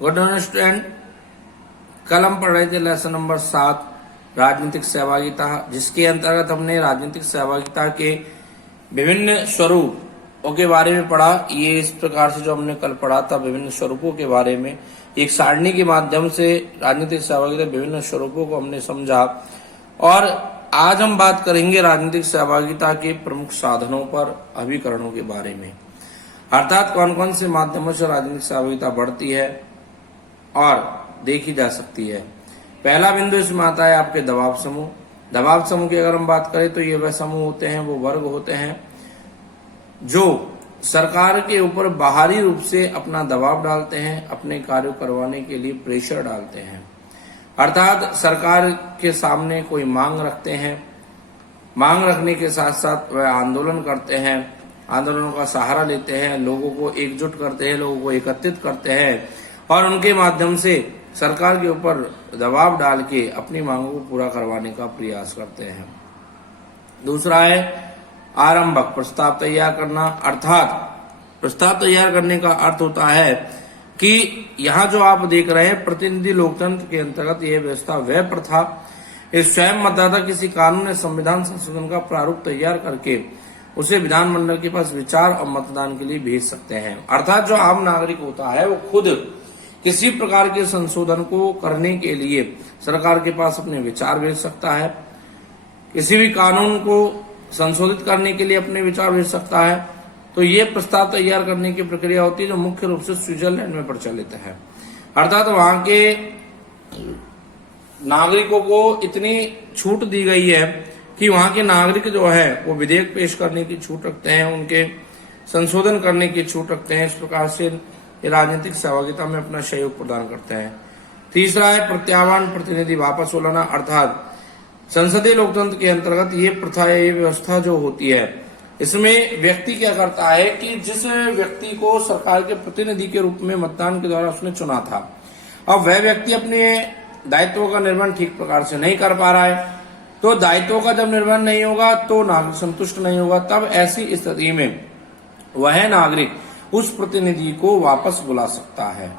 Good student, कल हम पढ़ रहे थे लेसन नंबर 7 राजनीतिक सहभागिता, जिसके अंतर्गत हमने राजनीतिक सहभागिता के विभिन्न स्वरूपों के बारे में पढ़ा। ये इस प्रकार से जो हमने कल पढ़ा था, विभिन्न स्वरूपों के बारे में एक सारणी के माध्यम से राजनीतिक सहभागिता विभिन्न स्वरूपों को हमने समझा। और आज हम बात करेंगे राजनीतिक सहभागिता के प्रमुख साधनों पर, अभिकरणों के बारे में, अर्थात कौन कौन से माध्यमों से राजनीतिक सहभागिता बढ़ती है और देखी जा सकती है। पहला बिंदु इसमें आता है आपके दबाव समूह। दबाव समूह की अगर हम बात करें तो ये वह समूह होते हैं, वो वर्ग होते हैं जो सरकार के ऊपर बाहरी रूप से अपना दबाव डालते हैं, अपने कार्य करवाने के लिए प्रेशर डालते हैं। अर्थात सरकार के सामने कोई मांग रखते हैं, मांग रखने के साथ साथ वह आंदोलन करते हैं, आंदोलनों का सहारा लेते हैं, लोगों को एकजुट करते हैं, लोगों को एकत्रित करते हैं और उनके माध्यम से सरकार के ऊपर दबाव डाल के अपनी मांगों को पूरा करवाने का प्रयास करते हैं। दूसरा है आरंभक प्रस्ताव तैयार करना। अर्थात प्रस्ताव तैयार करने का अर्थ होता है कि यहाँ जो आप देख रहे हैं प्रतिनिधि लोकतंत्र के अंतर्गत यह व्यवस्था वह प्रथा, इस स्वयं मतदाता किसी कानून या संविधान संशोधन का प्रारूप तैयार करके उसे विधानमंडल के पास विचार और मतदान के लिए भेज सकते हैं। अर्थात जो आम नागरिक होता है वो खुद किसी प्रकार के संशोधन को करने के लिए सरकार के पास अपने विचार भेज सकता है, किसी भी कानून को संशोधित करने के लिए अपने विचार भेज सकता है। तो ये प्रस्ताव तैयार करने की प्रक्रिया होती है जो मुख्य रूप से स्विट्जरलैंड में प्रचलित है। अर्थात वहां के नागरिकों को इतनी छूट दी गई है कि वहां के नागरिक जो है वो विधेयक पेश करने की छूट रखते हैं, उनके संशोधन करने की छूट रखते हैं। इस प्रकार से ये राजनीतिक सहभागिता में अपना सहयोग प्रदान करते हैं। तीसरा है प्रत्यावान प्रतिनिधि वापस बुलाना। अर्थात संसदीय लोकतंत्र के अंतर्गत ये प्रथा, ये व्यवस्था जो होती है, इसमें व्यक्ति क्या करता है कि जिस व्यक्ति को सरकार के प्रतिनिधि के रूप में मतदान के द्वारा उसने चुना था, अब वह व्यक्ति अपने दायित्वों का निर्वहन ठीक प्रकार से नहीं कर पा रहा है, तो दायित्वों का जब निर्वहन नहीं होगा तो नागरिक संतुष्ट नहीं होगा। तब ऐसी स्थिति में वह नागरिक उस प्रतिनिधि को वापस बुला सकता है।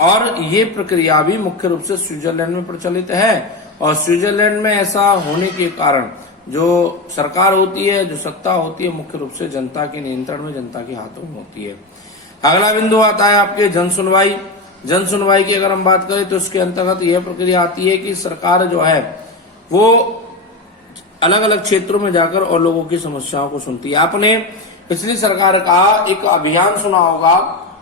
और ये प्रक्रिया भी मुख्य रूप से स्विट्जरलैंड में प्रचलित है। और स्विट्जरलैंड में ऐसा होने के कारण जो सरकार होती है, जो सत्ता होती है, मुख्य रूप से जनता के नियंत्रण में, जनता के हाथों में होती है। अगला बिंदु आता है आपके जन सुनवाई। जन सुनवाई की अगर हम बात करें तो इसके अंतर्गत यह प्रक्रिया आती है कि सरकार जो है वो अलग अलग क्षेत्रों में जाकर और लोगों की समस्याओं को सुनती है। आपने पिछली सरकार का एक अभियान सुना होगा,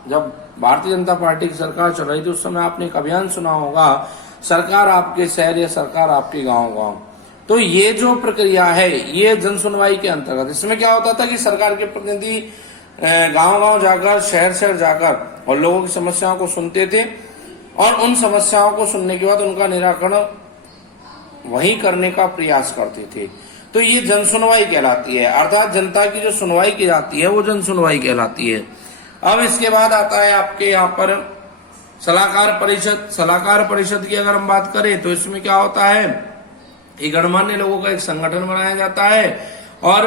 जब भारतीय जनता पार्टी की सरकार चल रही थी उस समय आपने एक अभियान सुना होगा, सरकार आपके शहर या सरकार आपके गांव। तो ये जो प्रक्रिया है ये जन सुनवाई के अंतर्गत, इसमें क्या होता था कि सरकार के प्रतिनिधि गांव जाकर, शहर शहर जाकर और लोगों की समस्याओं को सुनते थे और उन समस्याओं को सुनने के बाद उनका निराकरण वहीं करने का प्रयास करते थे। तो ये जन सुनवाई कहलाती है। अर्थात जनता की जो सुनवाई की जाती है वो जन सुनवाई कहलाती है। अब इसके बाद आता है आपके यहाँ पर सलाहकार परिषद। सलाहकार परिषद की अगर हम बात करें तो इसमें क्या होता है, एक गणमान्य लोगों का एक संगठन बनाया जाता है और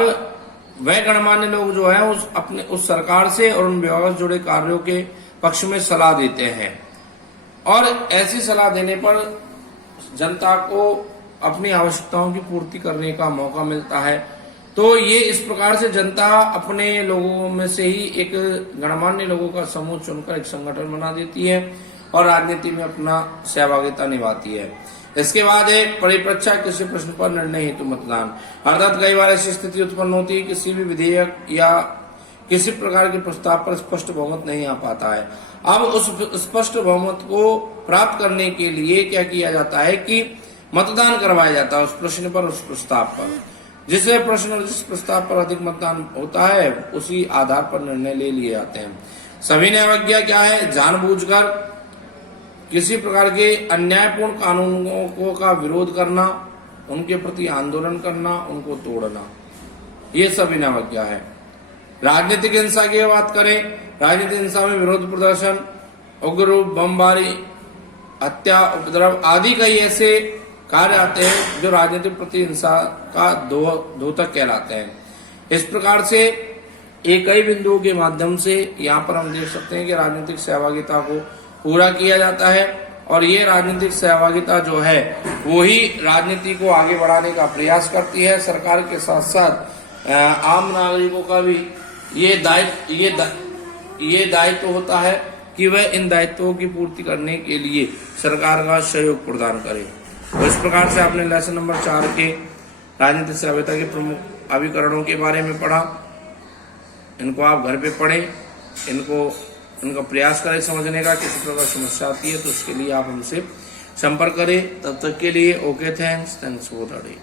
वह गणमान्य लोग जो है उस सरकार से और उन विभागों से जुड़े कार्यों के पक्ष में सलाह देते हैं। और ऐसी सलाह देने पर जनता को अपनी आवश्यकताओं की पूर्ति करने का मौका मिलता है। तो ये इस प्रकार से जनता अपने लोगों में से ही एक गणमान्य लोगों का समूह चुनकर एक संगठन बना देती है और राजनीति में अपना सहभागिता निभाती है। इसके बाद एक परिप्रेक्ष्य, किसी प्रश्न पर निर्णय हेतु मतदान। अर्थात कई बार ऐसी स्थिति उत्पन्न होती है किसी भी विधेयक या किसी प्रकार के प्रस्ताव पर स्पष्ट बहुमत नहीं आ पाता है। अब उस स्पष्ट बहुमत को प्राप्त करने के लिए क्या किया जाता है कि मतदान करवाया जाता है उस प्रश्न पर, उस प्रस्ताव पर। जिस प्रस्ताव पर अधिक मतदान होता है उसी आधार पर निर्णय ले लिए जाते हैं। सविनय अवज्ञा क्या है, जानबूझकर किसी प्रकार के अन्यायपूर्ण कानूनों का विरोध करना, उनके प्रति आंदोलन करना, उनको तोड़ना, ये सविनय अवज्ञा है। राजनीतिक हिंसा की बात करें, राजनीतिक हिंसा में विरोध प्रदर्शन, उग्र बमबारी, हत्या, उपद्रव आदि कई ऐसे कार्य आते हैं जो राजनीतिक प्रतिहिंसा का द्योतक कहलाते हैं। इस प्रकार से एक कई बिंदुओं के माध्यम से यहाँ पर हम देख सकते हैं कि राजनीतिक सहभागिता को पूरा किया जाता है। और ये राजनीतिक सहभागिता जो है वो ही राजनीति को आगे बढ़ाने का प्रयास करती है। सरकार के साथ साथ आम नागरिकों का भी ये दायित्व होता है कि वह इन दायित्वों की पूर्ति करने के लिए सरकार का सहयोग प्रदान करे। तो इस प्रकार से आपने लेसन नंबर 4 के राजनीतिक सहभागिता के प्रमुख अभिकरणों के बारे में पढ़ा। इनको आप घर पे पढ़ें, इनका प्रयास करें समझने का। किसी प्रकार समस्या आती है तो उसके लिए आप हमसे संपर्क करें। तब तक के लिए okay, thanks for the day.